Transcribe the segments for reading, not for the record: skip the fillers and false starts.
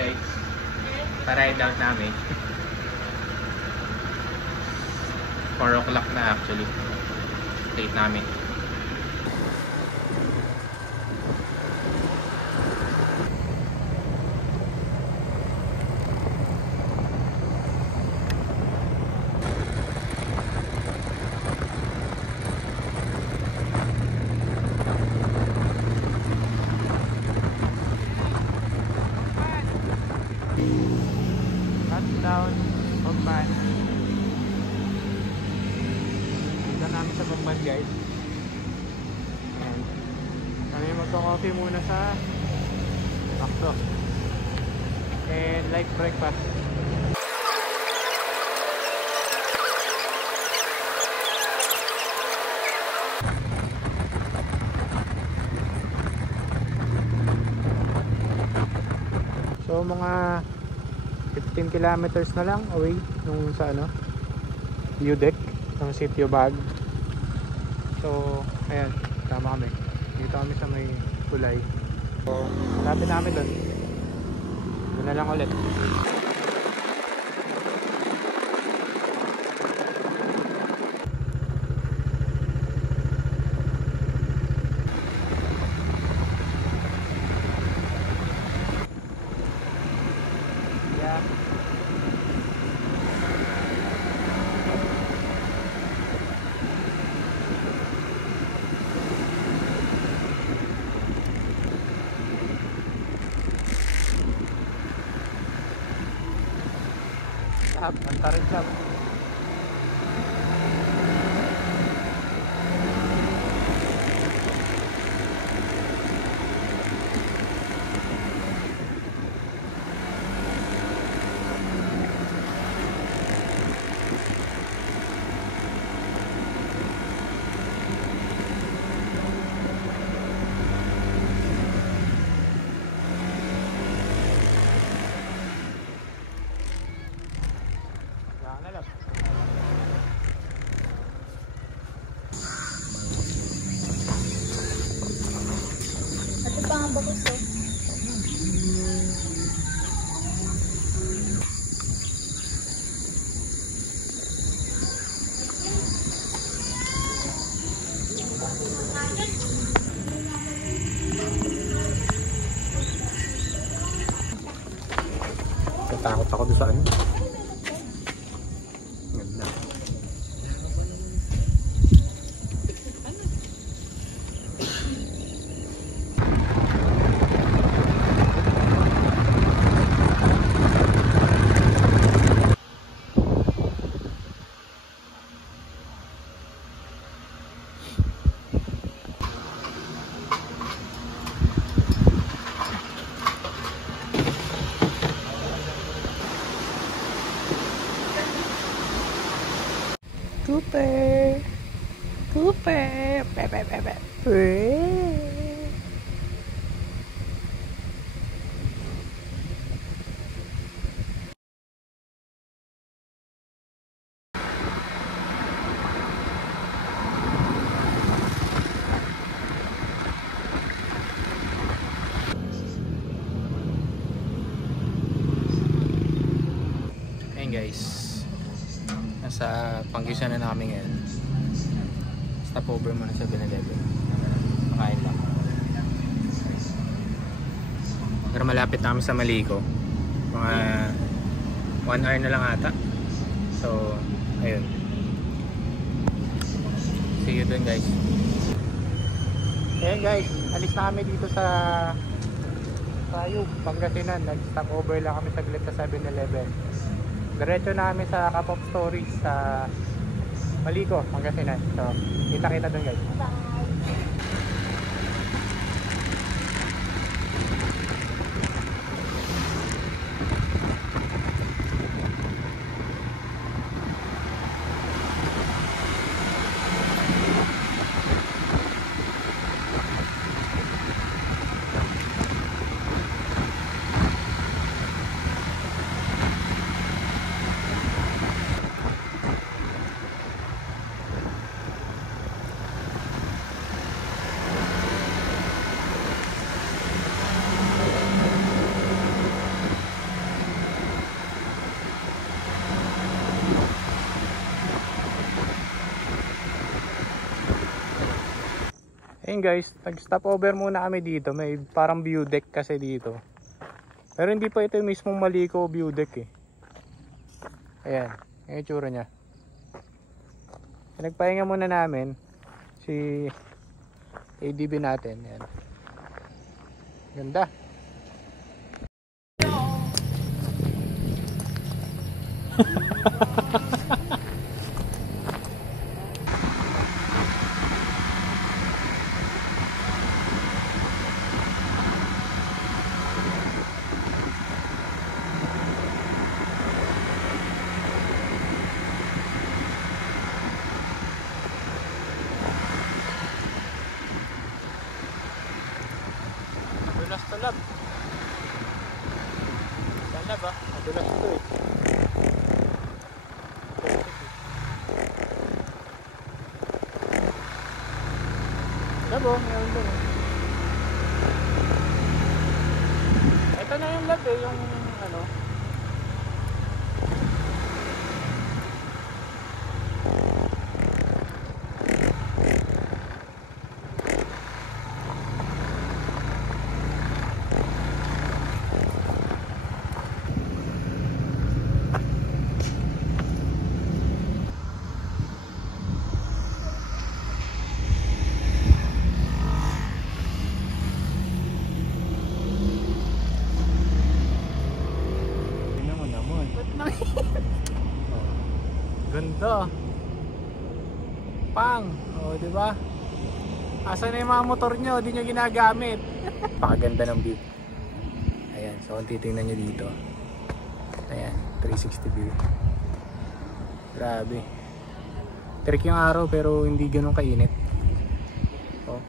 guys, pa-ride out namin. 4 o'clock na actually. Late namin. Down Bamban. Dito namin sa Bamban guys. Ayan. Kami magka-coffee muna sa Akto and light breakfast. So mga 15 kilometers na lang away nung sa ano view deck ng Sitio Bag. So ayan, tama kami dito kami sa may kulay. So hanapin namin doon na lang ulit. Ang tarik lang. Ito pa ang bakos to. Natakot ako doon sa ano. Ganda. Cooper, Cooper, Ayan guys, nasa Pangasinan na namin ngayon. Stop over muna sa 7-Eleven. Makain lang. Pero malapit namin sa Malico. Mga 1 hour na lang ata. So, ayun. See you dun guys. Ayan guys, alis na kami dito sa Tayo, Pangasinan. Nag-stop over lang kami saglit sa 7-Eleven. Diretso na kami sa Cup of Stories sa Malico, Pangasinan. So, kita-kita dun guys. Ayun guys, nag-stop over muna kami dito. May parang view deck kasi dito. Pero hindi pa ito yung mismong Maliko view deck eh. Ayan, yung itsura niya. Nagpahinga muna namin si ADB natin. Ayan. Ganda. Madulas talab. Talab ah, madulas ito eh. Labo, mayroon doon. Ito na yung lab eh, yung ano. Ganda. Pang. O, di ba? Asan na yung mga motor nyo? Di nyo ginagamit. Pakaganda ng view. Ayan. So, kung titingnan nyo dito. Ayan. 360 view. Grabe. Trick yung araw pero hindi ganun kainit. O.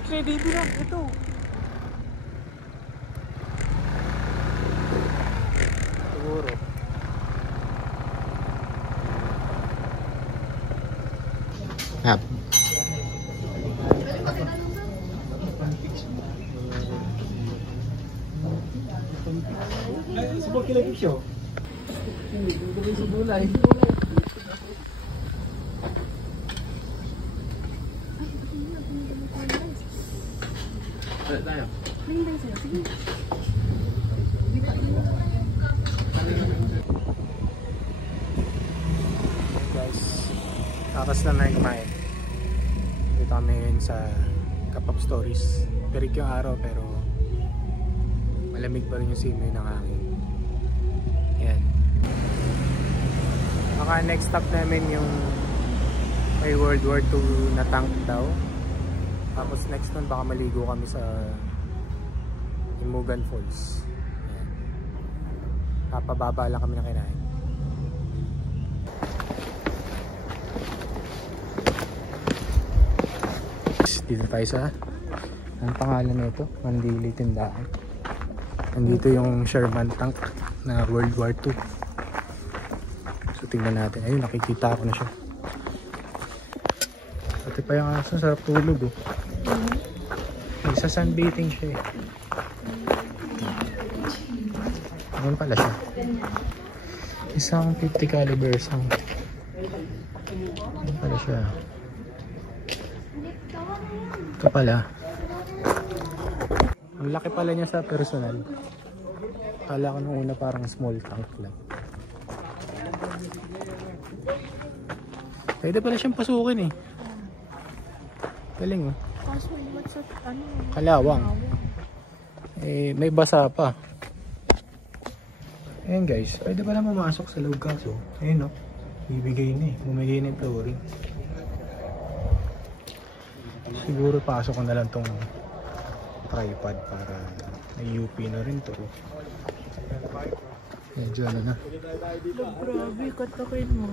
XADB lang, ito. Siguro. App. Subok kila pisyo. Hindi ko sa bulay. Tayo. Sige. Guys, kakas na na kumain. Dito kami ngayon sa Kapap Stories. Perik yung araw pero malamig pa rin yung simoy ng hangin. Ayan. Baka next stop namin yung may World War II na tank daw. Tapos next nun baka maligo kami sa Imugan Falls. Ayan. Kapababa lang kami ng kinain. Dito tayo sa ang pangalan nito, Mandili Tindahan. Nandito yung Sherman tank na World War II. So tingnan natin. Ayun, nakikita ko na siya. Pati pa yung aso sa tulog oh. Sa sunbathing siya eh. Ayun pala siya. Isang 50 caliber isang. Ayun pala siya. Ito pala. Ang laki pala niya sa personal. Kala ko nung una parang small tank lang. Pwede pala siyang pasukin eh. Galing oh. Kalawang. Eh, may basa pa. Ayan guys, pwede pala mamasok sa loob kaso. Ayun oh. Ibigay na eh. Bumigay na yung flooring. Siguro pasok ko na lang tong tripod para may UP na rin to. Medyo ano na. Grabe, katakin mo.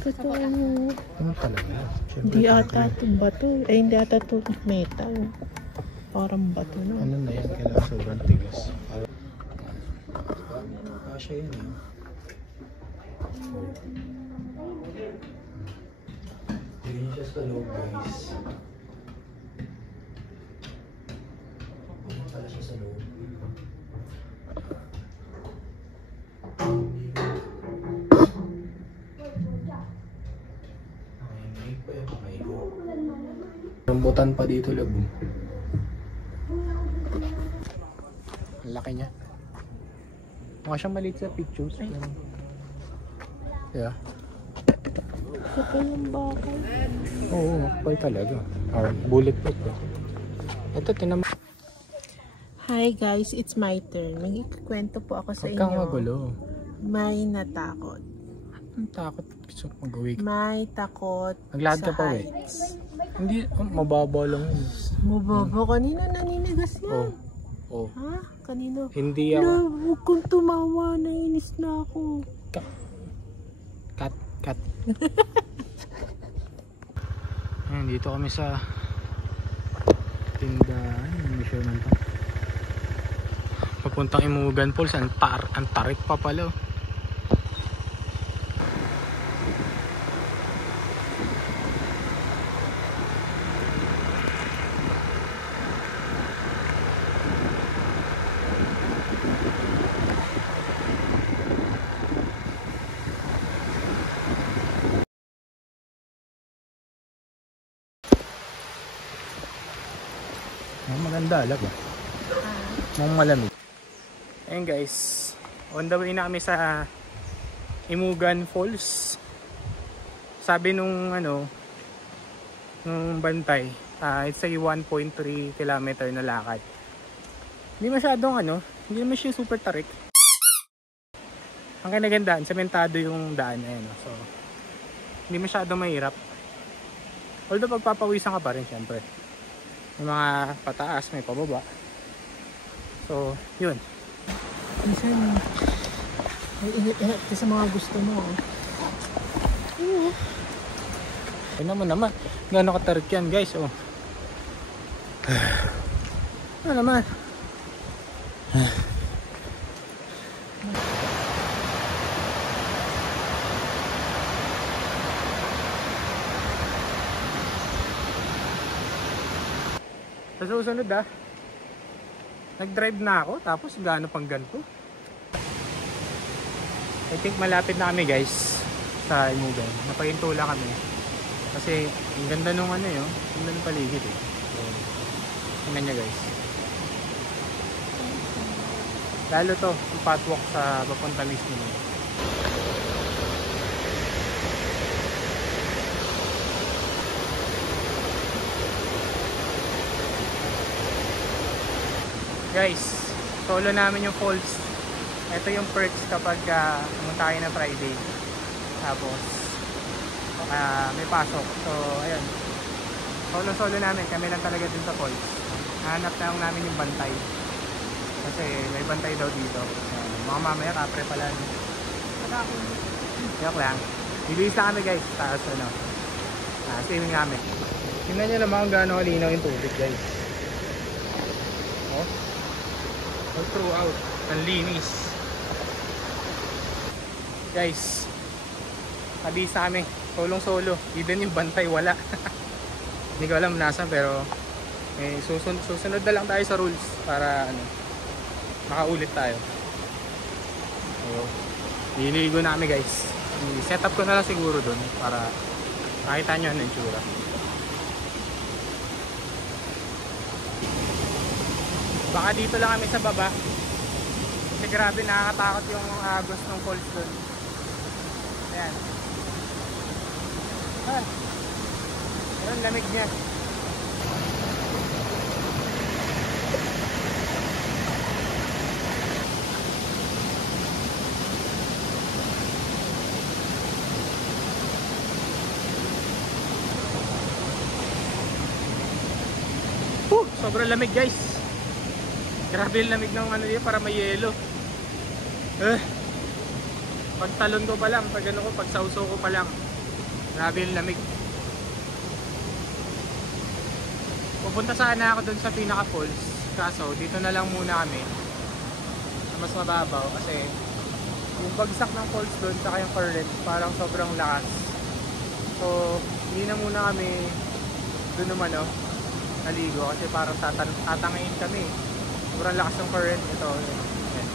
Katakin mo. Ano talaga? Hindi ata ito bato. Ay, hindi ata ito metal. Parang bato na. Ano na yan? Kailangan sobrang tigas. Kasya yun eh. Ganyan siya sa loob guys. siya sa loob. Rambutan pa dito, labo. Ang laki niya. Mukha siyang maliit sa pictures. Yeah. Ito yung bakal. Oo, makapal talaga. Or bulletproof. Ito, tinama. Hi guys, it's my turn. May ikikwento po ako sa Huwag kang inyo. magulo. May natakot. Ang takot. Gusto ko mag-uwi ka. May takot Naglakad ka sa pa, eh. heights. Hindi, mababa lang yun. Mababa. Kanina naninigas yan. Oh. Ha? Kanino? Hindi Wala, ako. huwag kang tumawa. Nainis na ako. Cut. Ayan, dito kami sa tindahan. Hindi sure man to. Papuntang Imugan Falls. Ang tarik pa pala. Maganda alaga. Mong malamig. Ayun guys, on the way na kami sa Imugan Falls. Sabi nung nung bantay, it's a 1.3 kilometer na lakad. Hindi masyadong hindi naman siya super tarik. Ang kinagandaan, sementado yung daan ayan. So hindi masyadong mahirap. Although pagpapawisan ka pa rin syempre. May mga pataas, may pababa. So, yun. Minsan, may init-init ka sa mga gusto mo. Tignan mo naman, gano'ng katarik yan guys, oh. Ano naman? Sa susunod nag-drive na ako, tapos gaano pang ganito. I think malapit na kami guys sa Imugan. Napahinto lang kami. Kasi ang ganda nung ang ganda ng paligid eh. So, tingnan nyo guys. Lalo to, yung patwalk sa papunta mismo. Guys, solo namin yung falls. Ito yung perks kapag pumunta kayo na Friday. Tapos may pasok. So ayun, solo namin, kami lang talaga din sa falls. Hanap na lang namin yung bantay kasi may bantay daw dito. Mga mamaya kapre pala. Joke lang. Bilis na kami guys. Tapos swimming kami. Tingnan nyo naman kung gaano kalinaw yung tubig guys. Oh, all throughout. Ang linis guys. Abis na kami, solo. Even yung bantay wala. Hindi ko alam nasan, pero susunod na lang tayo sa rules para makaulit tayo. So, liligo na kami guys. I-set up ko na lang siguro dun para makita nyo ano yung tsura. Baka dito lang kami sa baba kasi grabe nakakatakot yung agos ng falls dun. Ayan. Pero lamig niya. Sobrang lamig guys. Grabe yung lamig ng dito, para may yelo. Pag talon ko pa lang, pag pag sauso ko pa lang, grabe yung lamig. Pupunta sana ako dun sa pinaka falls, kaso dito na lang muna kami na mas mababaw kasi yung bagsak ng falls dun saka yung current parang sobrang lakas. So hindi na muna kami dun naligo kasi parang tatangayin kami. sobrang lakas ng current ito. Ayan.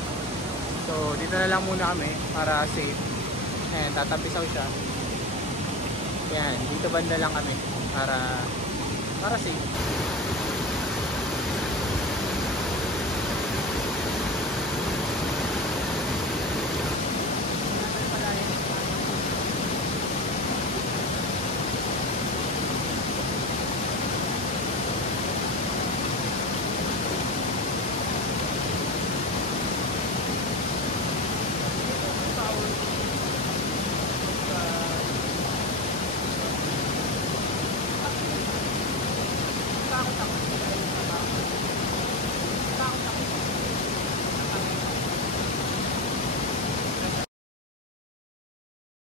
So dito na lang muna kami para safe. Ayan, tatapisaw siya. Ayan, dito banda lang kami para safe. Takot ako.